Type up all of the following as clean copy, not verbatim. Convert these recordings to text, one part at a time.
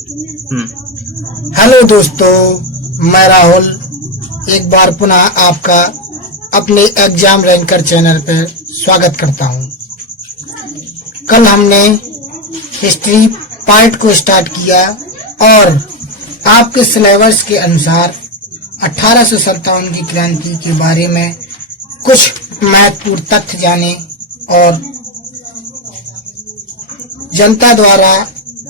Hello दोस्तों, मैं राहुल एक बार पुनः आपका अपने एग्जाम रैंकर चैनल पर स्वागत करता हूं। कल हमने हिस्ट्री पार्ट को स्टार्ट किया और आपके सिलेबस के अनुसार 1857 की क्रांति के बारे में कुछ महत्वपूर्ण तथ्य जाने और जनता द्वारा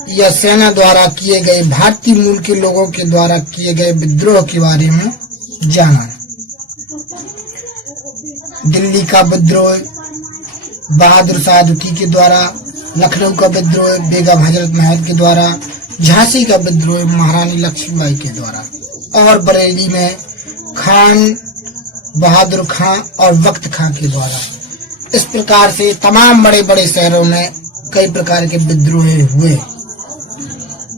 या सेना द्वारा किए गए भारतीय मूल के लोगों के द्वारा किए गए विद्रोह के बारे में जाना। दिल्ली का विद्रोह बहादुर शाह दुती के द्वारा, लखनऊ का विद्रोह बेगम हजरत महल के द्वारा, झांसी का विद्रोह महारानी लक्ष्मीबाई के द्वारा और बरेली में खान बहादुर खां और वक्त खां के द्वारा। इस प्रकार से तमाम बड़े बड़े शहरों में कई प्रकार के विद्रोह हुए।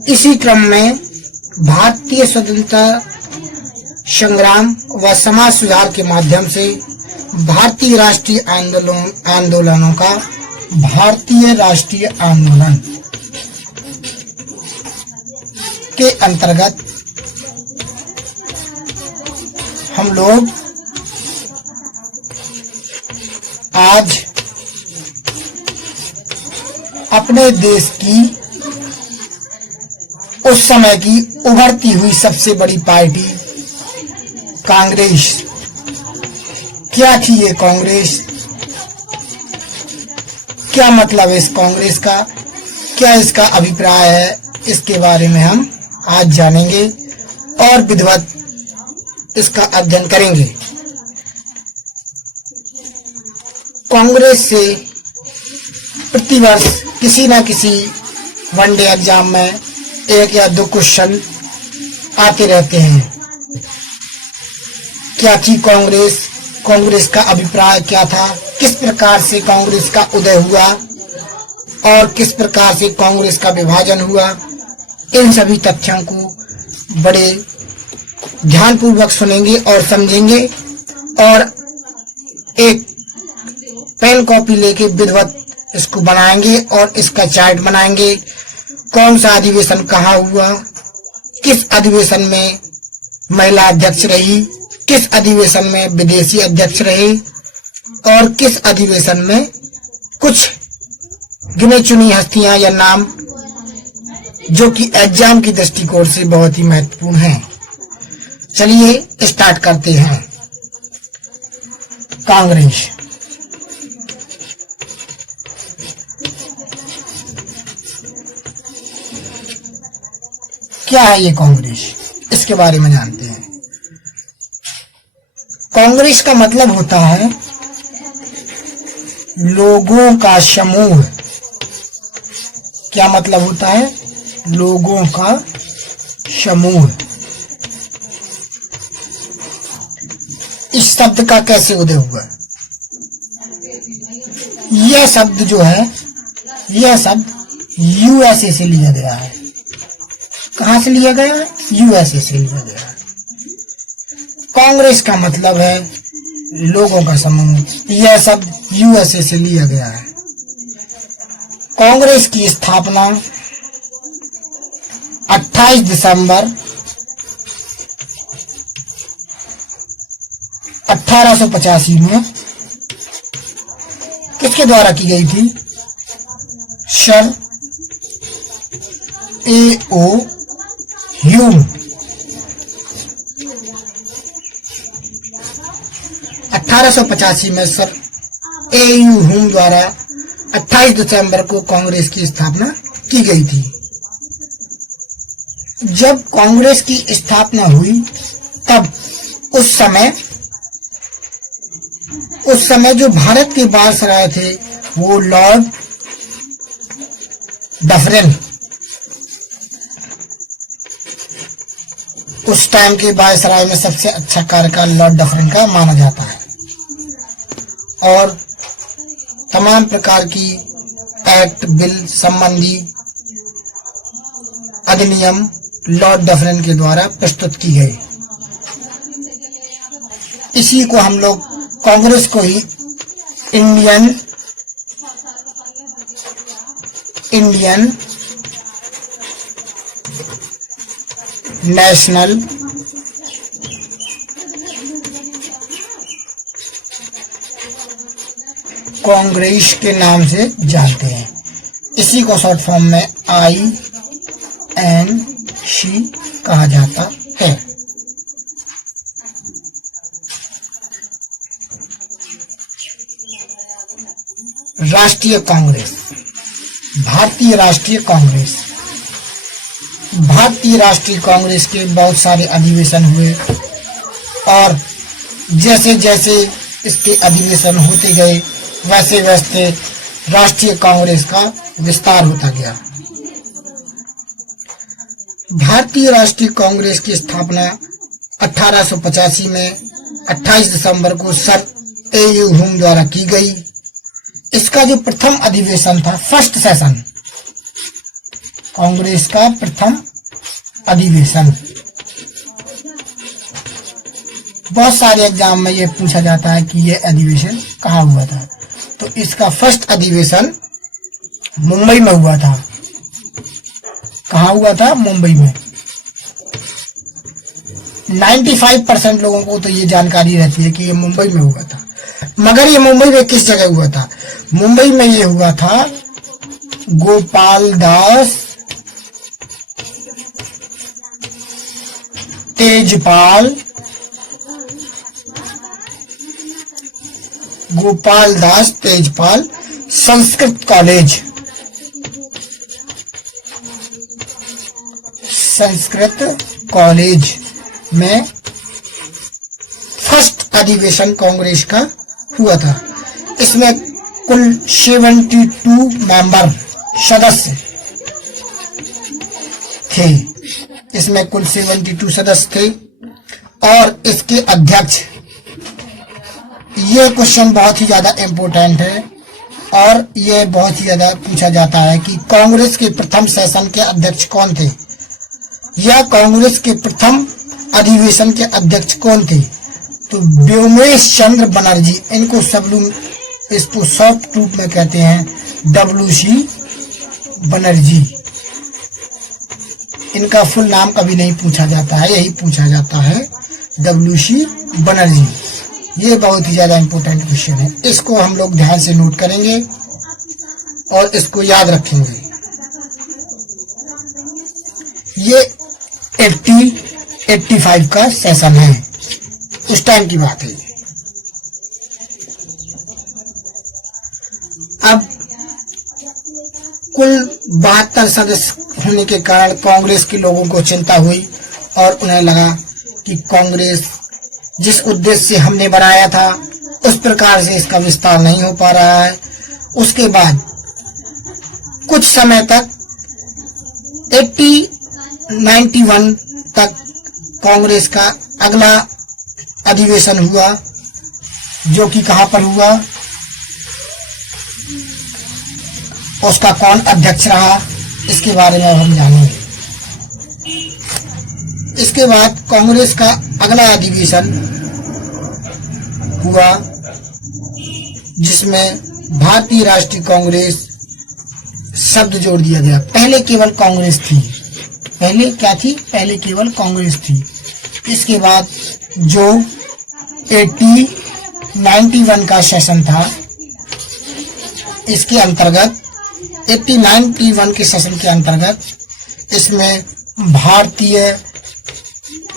इसी क्रम में भारतीय स्वतंत्रता संग्राम व समाज सुधार के माध्यम से भारतीय राष्ट्रीय आंदोलन के अंतर्गत हम लोग आज अपने देश की उस समय की उभरती हुई सबसे बड़ी पार्टी कांग्रेस, क्या थी ये कांग्रेस, क्या मतलब है इस कांग्रेस का, क्या इसका अभिप्राय है, इसके बारे में हम आज जानेंगे और विधिवत इसका अध्ययन करेंगे। कांग्रेस से प्रतिवर्ष किसी न किसी वनडे एग्जाम में एक या दो क्वेश्चन आते रहते हैं। क्या थी कांग्रेस, कांग्रेस का अभिप्राय क्या था, किस प्रकार से कांग्रेस का उदय हुआ और किस प्रकार से कांग्रेस का विभाजन हुआ, इन सभी तथ्यों को बड़े ध्यानपूर्वक सुनेंगे और समझेंगे और एक पेन कॉपी लेके विधिवत इसको बनाएंगे और इसका चार्ट बनाएंगे। कौन सा अधिवेशन कहाँ हुआ, किस अधिवेशन में महिला अध्यक्ष रही, किस अधिवेशन में विदेशी अध्यक्ष रहे और किस अधिवेशन में कुछ गिने चुनी हस्तियां या नाम जो कि एग्जाम की दृष्टिकोण से बहुत ही महत्वपूर्ण हैं। चलिए स्टार्ट करते हैं। कांग्रेस क्या है ये कांग्रेस, इसके बारे में जानते हैं। कांग्रेस का मतलब होता है लोगों का समूह। क्या मतलब होता है? लोगों का समूह। इस शब्द का कैसे उदय हुआ? यह शब्द जो है, यह शब्द यूएसए से लिया गया है। कहां से लिया गया? यूएसए से लिया गया है। कांग्रेस का मतलब है लोगों का समूह। यह शब्द यूएसए से लिया गया है। कांग्रेस की स्थापना 28 दिसंबर 1885 में किसके द्वारा की गई थी? Sir A.O.. ह्यूम। 1885 में सर ए.यू. ह्यूम द्वारा 28 दिसंबर को कांग्रेस की स्थापना की गई थी। जब कांग्रेस की स्थापना हुई तब उस समय जो भारत के वायसराय थे वो लॉर्ड डफरिन, उस टाइम के वायसराय में सबसे अच्छा कार्यकाल लॉर्ड डफरिन का माना जाता है और तमाम प्रकार की एक्ट बिल संबंधी अधिनियम लॉर्ड डफरिन के द्वारा प्रस्तुत की गई। इसी को हम लोग कांग्रेस को ही इंडियन नेशनल कांग्रेस के नाम से जानते हैं। इसी को शॉर्ट फॉर्म में INC कहा जाता है। राष्ट्रीय कांग्रेस, भारतीय राष्ट्रीय कांग्रेस। भारतीय राष्ट्रीय कांग्रेस के बहुत सारे अधिवेशन हुए और जैसे जैसे इसके अधिवेशन होते गए वैसे वैसे राष्ट्रीय कांग्रेस का विस्तार होता गया। भारतीय राष्ट्रीय कांग्रेस की स्थापना 1885 में 28 दिसंबर को सर A.U. ह्यूम द्वारा की गई। इसका जो प्रथम अधिवेशन था, फर्स्ट सेशन, कांग्रेस का प्रथम अधिवेशन, बहुत सारे एग्जाम में ये पूछा जाता है कि ये अधिवेशन कहाँ हुआ था। तो इसका फर्स्ट अधिवेशन मुंबई में हुआ था। कहाँ हुआ था? मुंबई में। 95% लोगों को तो ये जानकारी रहती है कि ये मुंबई में हुआ था, मगर ये मुंबई में किस जगह हुआ था? मुंबई में ये हुआ था गोपाल दास तेजपाल संस्कृत कॉलेज में फर्स्ट अधिवेशन कांग्रेस का हुआ था। इसमें कुल 72 मेंबर सदस्य थे। इसमें कुल 72 सदस्य थे और इसके अध्यक्ष, ये क्वेश्चन बहुत ही ज्यादा इम्पोर्टेंट है और ये बहुत ही ज्यादा पूछा जाता है कि कांग्रेस के प्रथम सेशन के अध्यक्ष कौन थे या कांग्रेस के प्रथम अधिवेशन के अध्यक्ष कौन थे? तो व्योमेश चंद्र बनर्जी, इनको सब लोग इसको शॉर्ट रूप में कहते हैं WC बनर्जी। इनका फुल नाम कभी नहीं पूछा जाता है, यही पूछा जाता है WC बनर्जी। ये बहुत ही ज्यादा इंपॉर्टेंट क्वेश्चन है, इसको हम लोग ध्यान से नोट करेंगे और इसको याद रखेंगे। ये 85 का सेशन है, उस टाइम की बात है। अब कुल 72 सदस्य होने के कारण कांग्रेस के लोगों को चिंता हुई और उन्हें लगा कि कांग्रेस जिस उद्देश्य से हमने बनाया था उस प्रकार से इसका विस्तार नहीं हो पा रहा है। उसके बाद कुछ समय तक 91 तक कांग्रेस का अगला अधिवेशन हुआ, जो कि कहां पर हुआ, उसका कौन अध्यक्ष रहा, इसके बारे में हम जानेंगे। इसके बाद कांग्रेस का अगला अधिवेशन हुआ जिसमें भारतीय राष्ट्रीय कांग्रेस शब्द जोड़ दिया गया। पहले केवल कांग्रेस थी, पहले क्या थी? पहले केवल कांग्रेस थी। इसके बाद जो 91 का सेशन था, इसके अंतर्गत 91 के सेशन के अंतर्गत इसमें भारतीय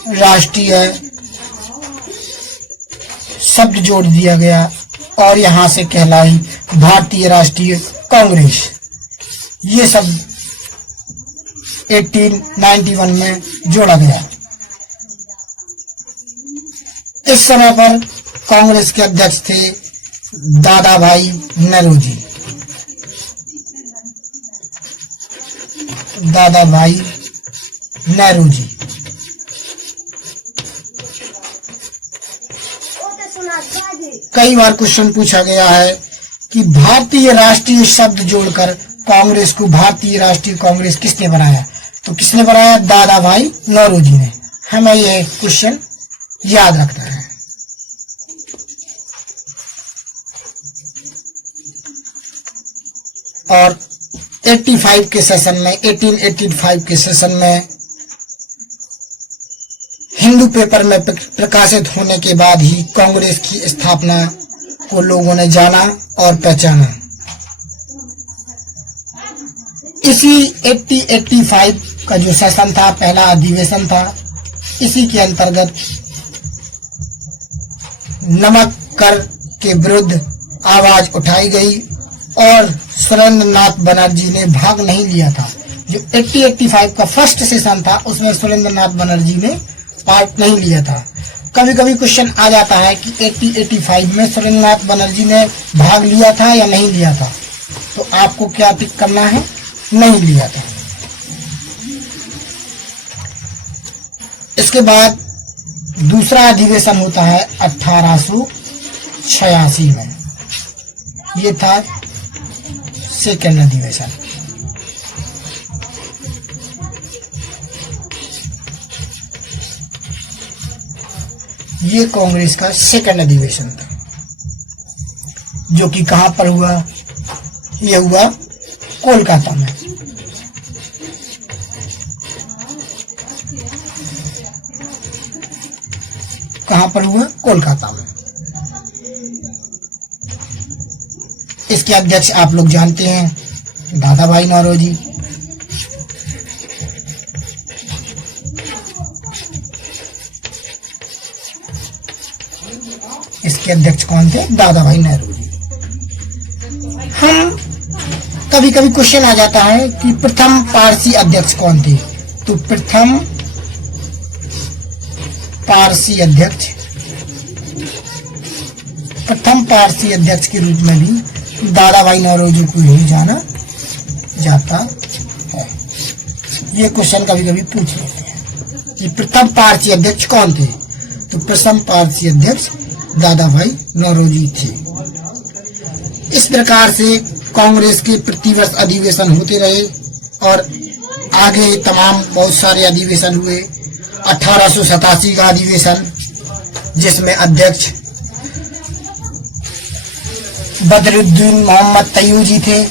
राष्ट्रीय शब्द जोड़ दिया गया और यहां से कहलाई भारतीय राष्ट्रीय कांग्रेस। ये सब 91 में जोड़ा गया। इस समय पर कांग्रेस के अध्यक्ष थे दादा भाई नौरोजी। दादा भाई नौरोजी। कई बार क्वेश्चन पूछा गया है कि भारतीय राष्ट्रीय शब्द जोड़कर कांग्रेस को भारतीय राष्ट्रीय कांग्रेस किसने बनाया? तो किसने बनाया? दादा भाई नौरोजी ने। हमें यह क्वेश्चन याद रखना है। और 1885 के सेशन में 1885 के सेशन में हिंदू पेपर में प्रकाशित होने के बाद ही कांग्रेस की स्थापना को लोगों ने जाना और पहचाना। इसी 1885 का जो सेशन था, पहला अधिवेशन था, इसी के अंतर्गत नमक कर के विरुद्ध आवाज उठाई गई और सुरेंद्रनाथ बनर्जी ने भाग नहीं लिया था। जो 1885 का फर्स्ट सेशन था उसमें सुरेंद्रनाथ बनर्जी ने पार्ट नहीं लिया था। कभी कभी क्वेश्चन आ जाता है कि 1885 में सुरेंद्रनाथ बनर्जी ने भाग लिया था या नहीं लिया था, तो आपको क्या टिक करना है? नहीं लिया था। इसके बाद दूसरा अधिवेशन होता है 1886 में। ये था सेकेंड अधिवेशन। ये कांग्रेस का सेकेंड अधिवेशन था, जो कि कहां पर हुआ? यह हुआ कोलकाता में। कहां पर हुआ? कोलकाता में। इसके अध्यक्ष आप लोग जानते हैं, दादा भाई नौरोजी। इसके अध्यक्ष कौन थे? दादा भाई नौरोजी। हम कभी कभी क्वेश्चन आ जाता है कि प्रथम पारसी अध्यक्ष कौन थे? तो प्रथम पारसी अध्यक्ष के रूप में भी दादा भाई नौरोजी को ही जाना जाता है। ये क्वेश्चन कभी कभी पूछ लेते हैं कि प्रथम पारसी अध्यक्ष कौन थे? तो प्रथम पारसी अध्यक्ष दादा भाई नौरोजी थे। इस प्रकार से कांग्रेस के प्रतिवर्ष अधिवेशन होते रहे और आगे तमाम बहुत सारे अधिवेशन हुए। 1887 का अधिवेशन, जिसमें अध्यक्ष बदरुद्दीन मोहम्मद तैयूबी थे।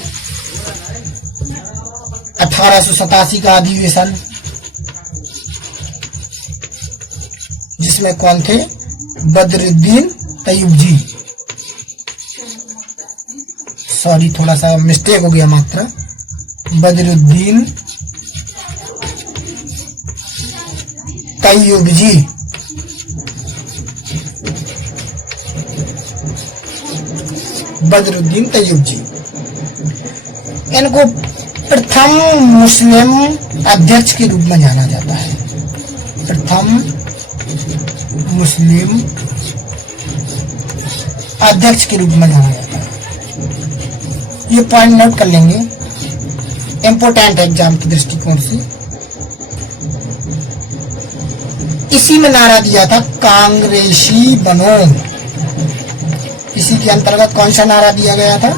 1887 का अधिवेशन, जिसमें कौन थे? बदरुद्दीन तैयूबी। सॉरी, थोड़ा सा मिस्टेक हो गया मात्रा। बदरुद्दीन तैयूबी। बदरुद्दीन तैयूबी, इनको प्रथम मुस्लिम अध्यक्ष के रूप में जाना जाता है। प्रथम मुस्लिम अध्यक्ष के रूप में जाना जाता है। ये पॉइंट नोट कर लेंगे, इंपोर्टेंट है एग्जाम की दृष्टिकोण से। इसी में नारा दिया था कांग्रेसी बनो। इसी के अंतर्गत कौन सा नारा दिया गया था?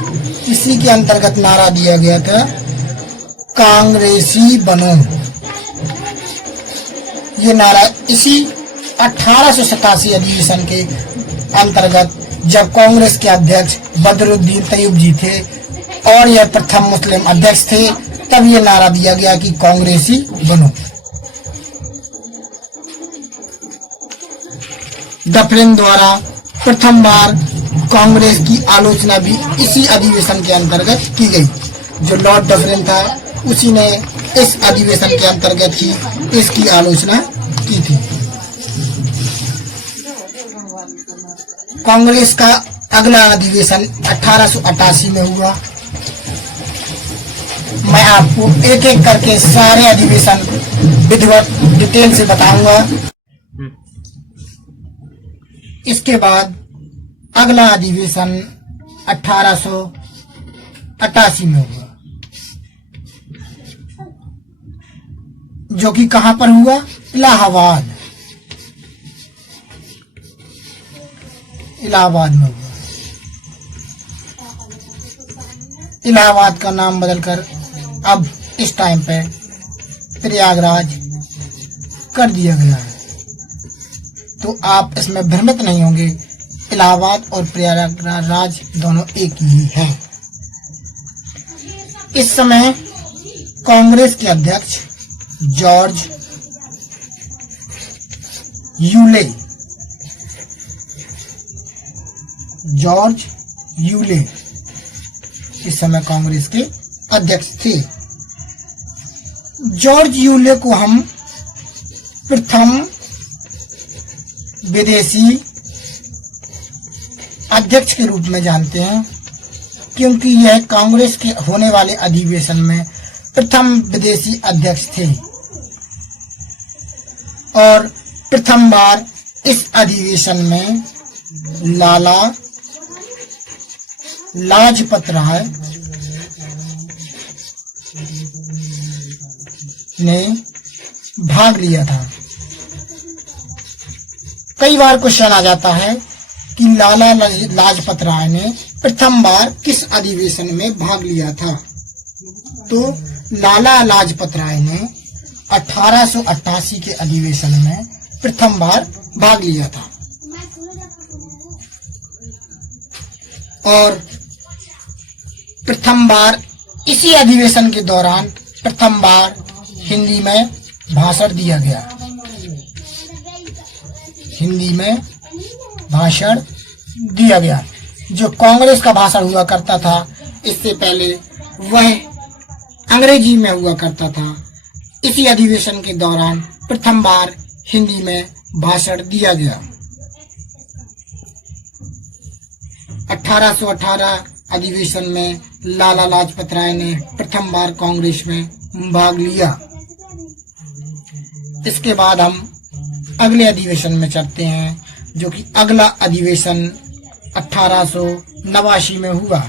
इसी के अंतर्गत नारा दिया गया था कांग्रेसी बनो। ये नारा इसी 1887 अधिवेशन के अंतर्गत, जब कांग्रेस के अध्यक्ष बदरुद्दीन तैयूबी थे और यह प्रथम मुस्लिम अध्यक्ष थे, तब ये नारा दिया गया कि कांग्रेसी बनो। डफरिन द्वारा प्रथम बार कांग्रेस की आलोचना भी इसी अधिवेशन के अंतर्गत की गई। जो लॉर्ड डफरिन था, उसी ने इस अधिवेशन के अंतर्गत ही इसकी आलोचना की थी। कांग्रेस का अगला अधिवेशन 1888 में हुआ। मैं आपको एक एक करके सारे अधिवेशन विधिवत डिटेल से बताऊंगा। इसके बाद अगला अधिवेशन 1888 में हुआ, जो कि कहां पर हुआ? इलाहाबाद में हुआ। इलाहाबाद का नाम बदलकर अब इस टाइम पे प्रयागराज कर दिया गया है। तो आप इसमें भ्रमित नहीं होंगे, इलाहाबाद और प्रयागराज दोनों एक ही हैं। इस समय कांग्रेस के अध्यक्ष जॉर्ज यूले इस समय कांग्रेस के अध्यक्ष थे। जॉर्ज यूले को हम प्रथम विदेशी अध्यक्ष के रूप में जानते हैं, क्योंकि यह कांग्रेस के होने वाले अधिवेशन में प्रथम विदेशी अध्यक्ष थे और प्रथम बार इस अधिवेशन में लाला लाजपत राय ने भाग लिया था। कई बार क्वेश्चन आ जाता है कि लाला लाजपत राय ने प्रथम बार किस अधिवेशन में भाग लिया था। तो लाला लाजपत राय ने 1888 के अधिवेशन में प्रथम बार भाग लिया था और प्रथम बार इसी अधिवेशन के दौरान प्रथम बार हिंदी में भाषण दिया गया। हिंदी में भाषण दिया गया। जो कांग्रेस का भाषण हुआ करता था इससे पहले वह अंग्रेजी में हुआ करता था। इसी अधिवेशन के दौरान प्रथम बार हिंदी में भाषण दिया गया। 1818 अधिवेशन में लाला लाजपत राय ने प्रथम बार कांग्रेस में भाग लिया। इसके बाद हम अगले अधिवेशन में चलते हैं, जो कि अगला अधिवेशन 1889 में हुआ।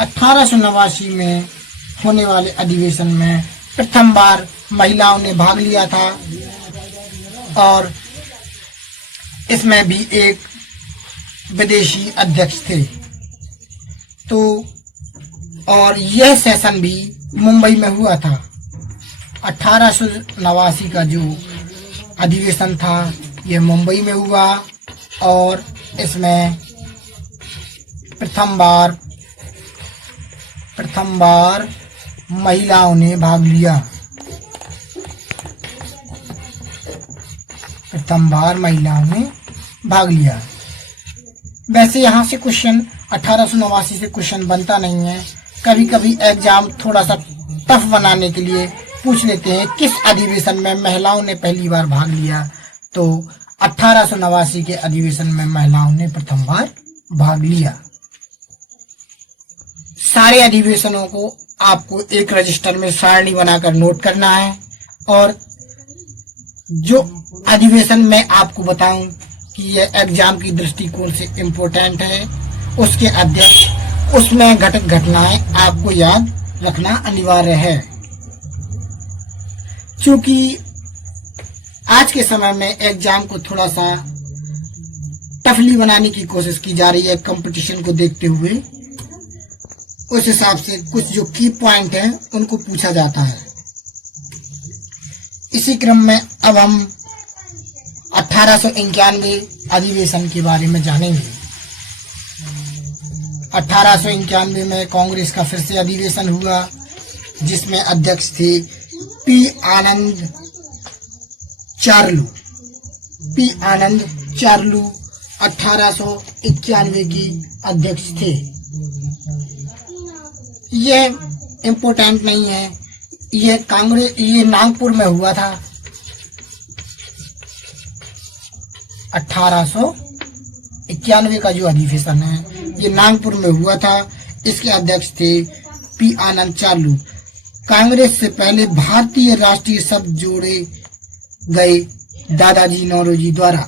1889 में होने वाले अधिवेशन में प्रथम बार महिलाओं ने भाग लिया था और इसमें भी एक विदेशी अध्यक्ष थे। तो और यह सेशन भी मुंबई में हुआ था। 1889 का जो अधिवेशन था यह मुंबई में हुआ और इसमें प्रथम बार महिलाओं ने भाग लिया। प्रथम बार महिलाओं ने भाग लिया। वैसे यहाँ से क्वेश्चन 1889 से क्वेश्चन बनता नहीं है। कभी कभी एग्जाम थोड़ा सा टफ बनाने के लिए पूछ लेते हैं किस अधिवेशन में महिलाओं ने पहली बार भाग लिया। तो 1889 के अधिवेशन में महिलाओं ने प्रथम बार भाग लिया। सारे अधिवेशनों को आपको एक रजिस्टर में सारणी बनाकर नोट करना है और जो अधिवेशन मैं आपको बताऊं कि यह एग्जाम की दृष्टिकोण से इम्पोर्टेंट है, उसके अध्यक्ष उसमें घटित घटनाएं आपको याद रखना अनिवार्य है। क्योंकि आज के समय में एग्जाम को थोड़ा सा टफली बनाने की कोशिश की जा रही है कंपटीशन को देखते हुए। उस हिसाब से कुछ जो की पॉइंट है उनको पूछा जाता है। इसी क्रम में अब हम 1891 अधिवेशन के बारे में जानेंगे। 1891 में कांग्रेस का फिर से अधिवेशन हुआ, जिसमें अध्यक्ष थे पी आनंद चार्लू 1891 की अध्यक्ष थे। यह इम्पोर्टेंट नहीं है। ये नागपुर में हुआ था। 1891 का जो अधिवेशन है ये नागपुर में हुआ था। इसके अध्यक्ष थे पी आनंद चार्लू। कांग्रेस से पहले भारतीय राष्ट्रीय शब्द जोड़े गए दादाजी नौरोजी द्वारा।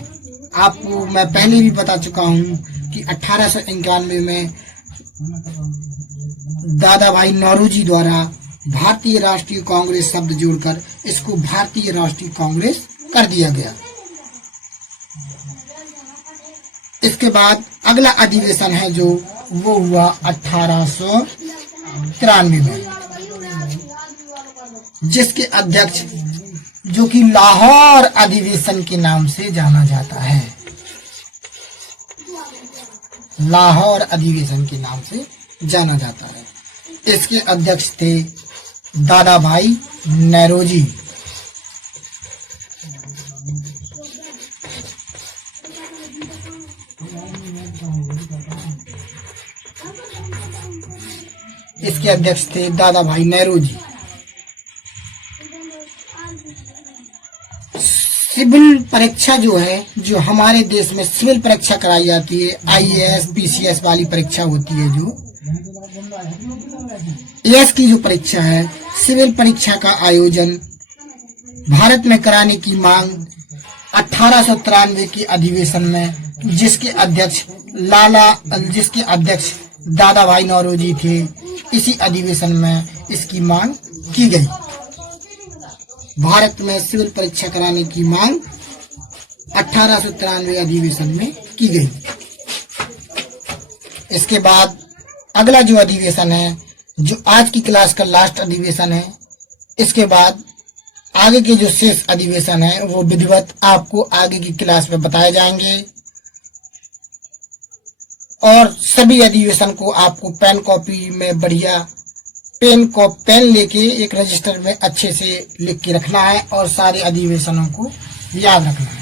आपको मैं पहले भी बता चुका हूं कि 1891 में दादा भाई नौरोजी द्वारा भारतीय राष्ट्रीय कांग्रेस शब्द जोड़कर इसको भारतीय राष्ट्रीय कांग्रेस कर दिया गया। इसके बाद अगला अधिवेशन है जो वो हुआ 1893 में, जिसके अध्यक्ष जो कि लाहौर अधिवेशन के नाम से जाना जाता है। लाहौर अधिवेशन के नाम से जाना जाता है। इसके अध्यक्ष थे दादा भाई नौरोजी। इसके अध्यक्ष थे दादा भाई नौरोजी। सिविल परीक्षा जो है, जो हमारे देश में सिविल परीक्षा कराई जाती है, आईएएस पीसीएस वाली परीक्षा होती है, जो एएस की जो परीक्षा है, सिविल परीक्षा का आयोजन भारत में कराने की मांग 1893 के अधिवेशन में, जिसके अध्यक्ष दादा भाई नौरोजी थे, इसी अधिवेशन में इसकी मांग की गई। भारत में सिविल परीक्षा कराने की मांग 1893 अधिवेशन में की गई। इसके बाद अगला जो अधिवेशन है, जो आज की क्लास का लास्ट अधिवेशन है, इसके बाद आगे के जो शेष अधिवेशन है वो विधिवत आपको आगे की क्लास में बताए जाएंगे। और सभी अधिवेशन को आपको पेन कॉपी में बढ़िया पेन लेके एक रजिस्टर में अच्छे से लिख के रखना है और सारे अधिवेशनों को याद रखना है।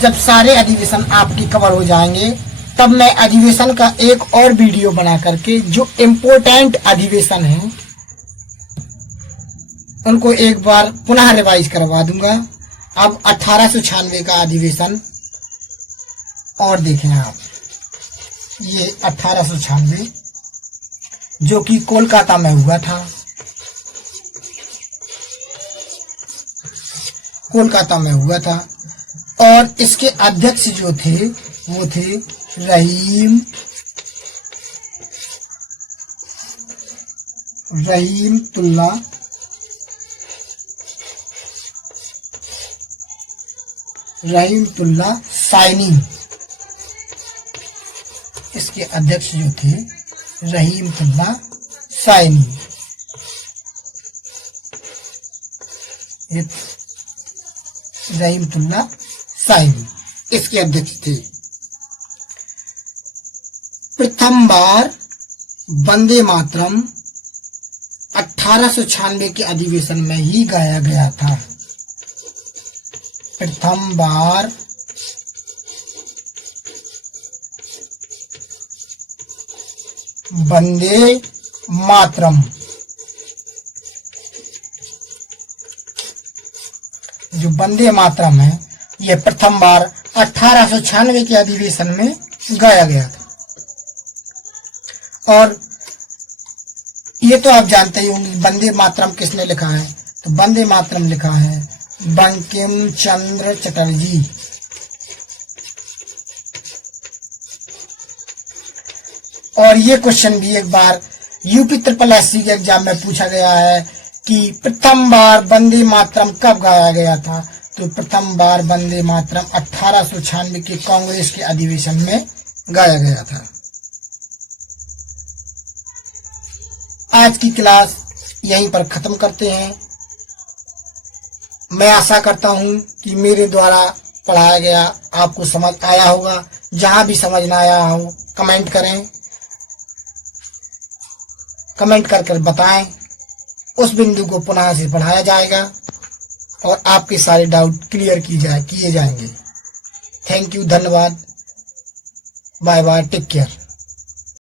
जब सारे अधिवेशन आपके कवर हो जाएंगे, तब मैं अधिवेशन का एक और वीडियो बना करके जो इम्पोर्टेंट अधिवेशन है उनको एक बार पुनः रिवाइज करवा दूंगा। अब 1896 का अधिवेशन और देखें आप, ये 1896 जो कि कोलकाता में हुआ था। कोलकाता में हुआ था और इसके अध्यक्ष जो थे वो थे रहीमतुल्ला साइनी। इसके अध्यक्ष जो थे रहीमतुल्ला साइनी। रहीमतुल्ला साइनी इसके अध्यक्ष थे। प्रथम बार वंदे मातरम 1896 के अधिवेशन में ही गाया गया था। प्रथम बार वंदे मातरम जो वंदे मातरम है, यह प्रथम बार 1896 के अधिवेशन में गाया गया था। और ये तो आप जानते ही होंगे वंदे मातरम किसने लिखा है, तो वंदे मातरम लिखा है बंकिम चंद्र चटर्जी। और ये क्वेश्चन भी एक बार यूपी SSSC के एग्जाम में पूछा गया है कि प्रथम बार वंदे मातरम कब गाया गया था, तो प्रथम बार वंदे मातरम 1896 के कांग्रेस के अधिवेशन में गाया गया था। आज की क्लास यहीं पर खत्म करते हैं। मैं आशा करता हूं कि मेरे द्वारा पढ़ाया गया आपको समझ आया होगा। जहां भी समझ ना आया हो कमेंट करें, कमेंट कर बताएं। उस बिंदु को पुनः से पढ़ाया जाएगा और आपके सारे डाउट क्लियर किए जाएंगे। थैंक यू, धन्यवाद, बाय बाय, टेक केयर।